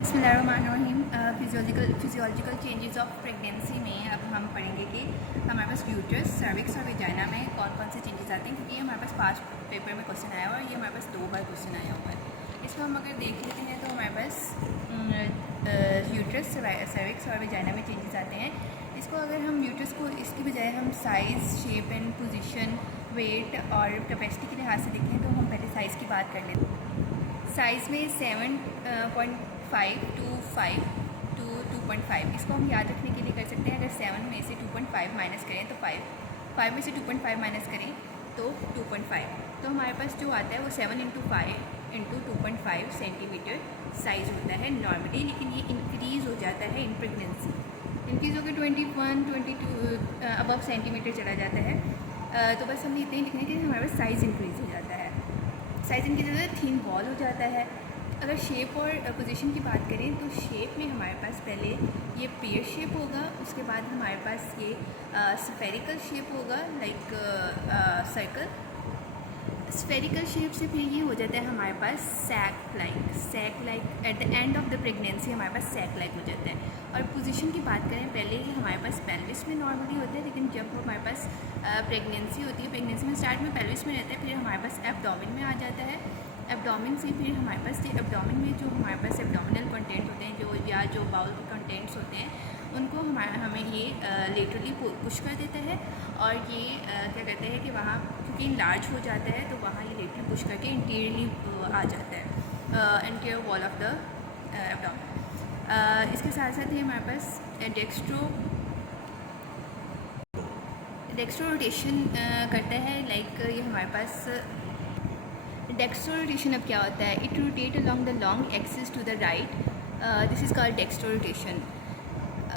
बिस्मिल्लाहिर्रहमानिर्रहीम। Physiological changes of pregnancy में अब हम पढ़ेंगे कि हमारे पास यूट्रस, सर्विक्स और विजाइना में कौन कौन से चेंजेस आते हैं, क्योंकि ये हमारे पास 5 पेपर में क्वेश्चन आया हुआ है और ये हमारे पास 2 बार क्वेश्चन आया हुआ है। इसको हम अगर देख लेते हैं तो हमारे पास यूट्रस, सर्विक्स और विजाइना में चेंजेस आते हैं। इसको अगर हम यूट्रस को इसकी बजाय हम size, shape and position, weight और कैपेसिटी के लिहाज से देखें तो हम पहले साइज़ की बात कर लेते हैं। साइज़ में 7.5 to 5 to 2.5, इसको हम याद रखने के लिए कर सकते हैं। अगर 7 में से 2.5 माइनस करें तो 5 में से 2.5 माइनस करें तो 2.5, तो हमारे पास जो आता है वो 7 इंटू 5 इंटू 2.5 सेंटीमीटर साइज़ होता है नॉर्मली, लेकिन ये इंक्रीज़ हो जाता है इन प्रेगनेंसी। इंक्रीज़ होकर 21, 22 अबव सेंटीमीटर चला जाता है। तो बस हमने इतने ही लिखना है कि हमारे पास साइज़ इंक्रीज़ हो जाता है। साइज़ इंक्रीज़ हो जाता है, थिन वॉल हो जाता है। अगर शेप और पोजीशन की बात करें तो शेप में हमारे पास पहले ये पेयर शेप होगा, उसके बाद हमारे पास ये स्फेरिकल शेप होगा, लाइक सर्कल। स्फेरिकल शेप से फिर ये हो जाता है हमारे पास sac like at the end of the pregnancy हमारे पास सैक लाइक हो जाता है। और पोजीशन की बात करें, पहले ही हमारे पास पेल्विस में नॉर्मली होता है, लेकिन जब हमारे पास प्रेगनेंसी होती है, प्रेगनेंसी में स्टार्ट में पेल्विस में रहता है, फिर हमारे पास एब्डोमेन में आ जाता है। एब्डोमेन से फिर हमारे पास ये एब्डोमेन में जो हमारे पास एब्डोमिनल कंटेंट होते हैं, जो बाउल के कंटेंट्स होते हैं, उनको हमें ये लेटरली पुश कर देता है। और ये क्या कहते हैं कि वहाँ क्योंकि लार्ज हो जाता है तो वहाँ ये लेटरली पुश करके इंटीरियरली आ जाता है, interior wall of the abdomen. इसके साथ साथ ही हमारे पास डेक्स्ट्रो रोटेशन करता है, लाइक ये हमारे पास डेक्स्ट्रो रोटेशन अब क्या होता है, it rotate along the long axis to the right, this is called dextro rotation.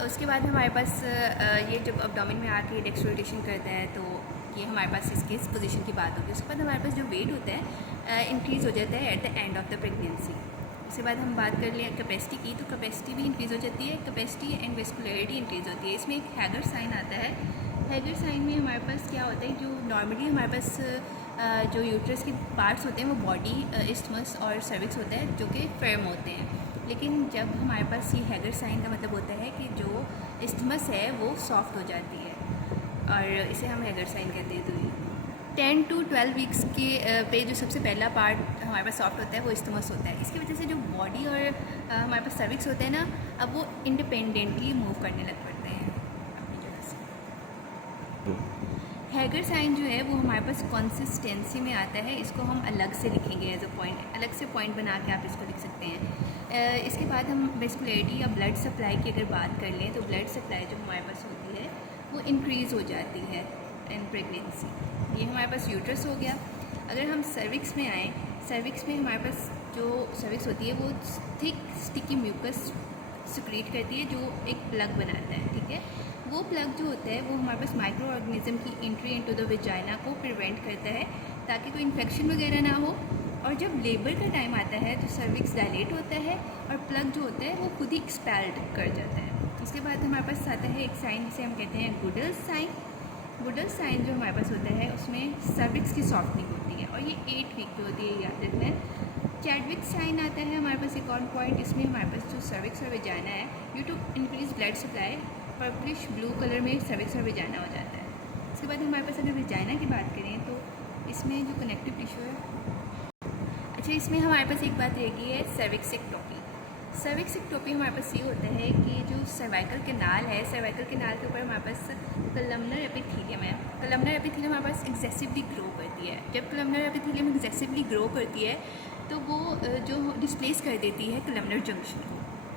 उसके बाद हमारे पास ये जब एब्डोमेन में आके डेक्स्ट्रो रोटेशन करता है तो ये हमारे पास इसकी इस पोजीशन की बात होगी। उसके बाद हमारे पास जो वेट होता है इंक्रीज़ हो जाता है eight the end of the pregnancy. उसके बाद हम बात कर लें कैपेसिटी की, तो कैपेसिटी भी इंक्रीज़ हो जाती है, कैपेसिटी एंड वेस्कुलरिटी इंक्रीज़ होती है। इसमें एक हैगर साइन आता है। हैगर साइन में हमारे पास क्या होता है, जो नॉर्मली हमारे पास जो यूट्रस के पार्ट्स होते हैं वो बॉडी, इस्थमस और सर्विक्स होता है, जो कि फर्म होते हैं। लेकिन जब हमारे पास ये हैगर साइन का मतलब होता है कि जो इस्थमस है वो सॉफ्ट हो जाती है, और इसे हम हैगर साइन कहते हैं। तो 10 to 12 वीक्स के पे जो सबसे पहला पार्ट हमारे पास सॉफ्ट होता है वो इस्थमस होता है। इसकी वजह से जो बॉडी और हमारे पास सर्विक्स होते हैं ना, अब वो इंडिपेंडेंटली मूव करने लग पड़ते हैं अपनी जगह से। हैगर साइन जो है वो हमारे पास कंसिस्टेंसी में आता है, इसको हम अलग से लिखेंगे एज अ पॉइंट, अलग से पॉइंट बना के आप इसको लिख सकते हैं। इसके बाद हम वेस्कुलरिटी या ब्लड सप्लाई की अगर बात कर लें तो ब्लड सप्लाई जो हमारे पास होती है वो इंक्रीज़ हो जाती है इन प्रेगनेंसी। ये हमारे पास यूट्रस हो गया। अगर हम सर्विक्स में आएँ, सर्विक्स में हमारे पास जो सर्विक्स होती है वो थिक स्टिकी म्यूकस सिक्रीट करती है, जो एक प्लग बनाता है, ठीक है। वो प्लग जो होता है वो हमारे पास माइक्रो ऑर्गेनिज्म की एंट्री इनटू द वेजाइना को प्रिवेंट करता है, ताकि कोई इन्फेक्शन वगैरह ना हो। और जब लेबर का टाइम आता है तो सर्विक्स डायलेट होता है और प्लग जो होता है वो खुद ही एक्सपैल्ड कर जाता है। उसके बाद हमारे पास आता है एक साइन जिसे हम कहते हैं गुडल्स साइन। गुडल्स साइन जो हमारे पास होता है उसमें सर्विक्स की सॉफ्टनिंग होती है, और ये 8 वीक पे होती है, याद रखना है। चैडविक साइन आता है हमारे पास एक और पॉइंट, इसमें हमारे पास जो सर्विक्स और वेजाइना है, due to increase blood supply purplish blue colour में सर्विक्स और वेजाइना हो जाता है। उसके बाद हमारे पास अगर वेजाइना की बात करें तो इसमें जो कनेक्टिव टिश्यू है, अच्छा इसमें हमारे पास एक बात रहेगी है सर्विक्सेक्टोपी। सर्विक्सेक्टोपी हमारे पास ये होता है कि जो सर्वाइकल कैनाल है, सर्वाइकल कैनाल के ऊपर हमारे पास कलमनर एपिथेलियम है। कलमनर एपिथेलियम हमारे पास एक्सेसिवली ग्रो करती है। जब कलमनर एपिथेलियम एक्सेसिवली ग्रो करती है तो वो जो डिस्प्लेस कर देती है कलमनर जंक्शन को,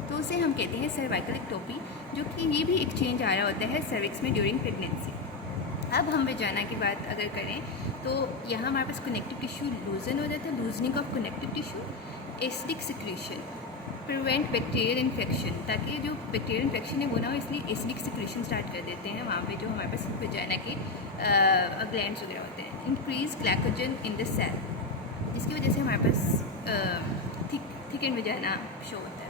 तो उसे हम कहते हैं सर्वाइकल एक्टोपी, जो कि ये भी एक चेंज आ रहा होता है सर्विक्स में ड्यूरिंग प्रेगनेंसी। अब हम वेजाइना की बात अगर करें तो यहाँ हमारे पास कनेक्टिव टिश्यू लूजन हो जाता है, loosening of connective tissue, acidic secretion, prevent bacterial infection, ताकि जो बैक्टीरियल इन्फेक्शन है वो ना हो, इसलिए एसिडिक सिक्रीशन स्टार्ट कर देते हैं वहाँ पे जो हमारे पास वेजाइना के ग्लैंड्स वगैरह होते हैं। Increase glycogen in the cell, जिसकी वजह से हमारे पास थिक एंड वेजाइना शो होता है।